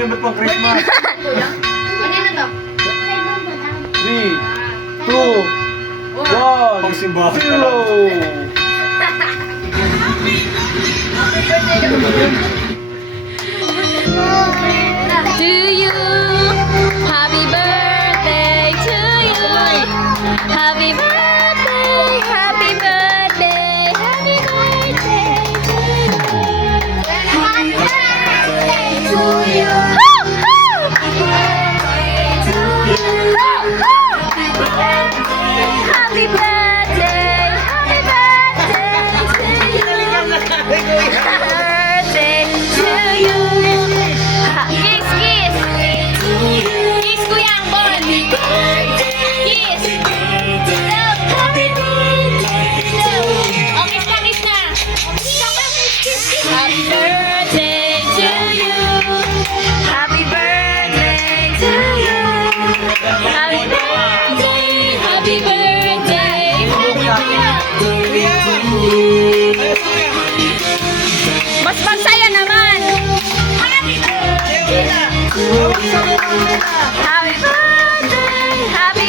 yung ba't pang Christmas? Kanina to? 3, 2, 1, Pangsimbahan ka 0. To you, happy birthday to you. Happy birthday, happy birthday, happy birthday to you. Hoo, hoo. Happy birthday, happy birthday to you. Birthday to you. Kiss, kiss. Kiss Kuya Ambon. Kiss. Love. Happy birthday. Oh, kiss na, kiss na. Happy birthday to you. Happy birthday to you. Happy birthday. Happy birthday. Mas masaya naman. Happy birthday, happy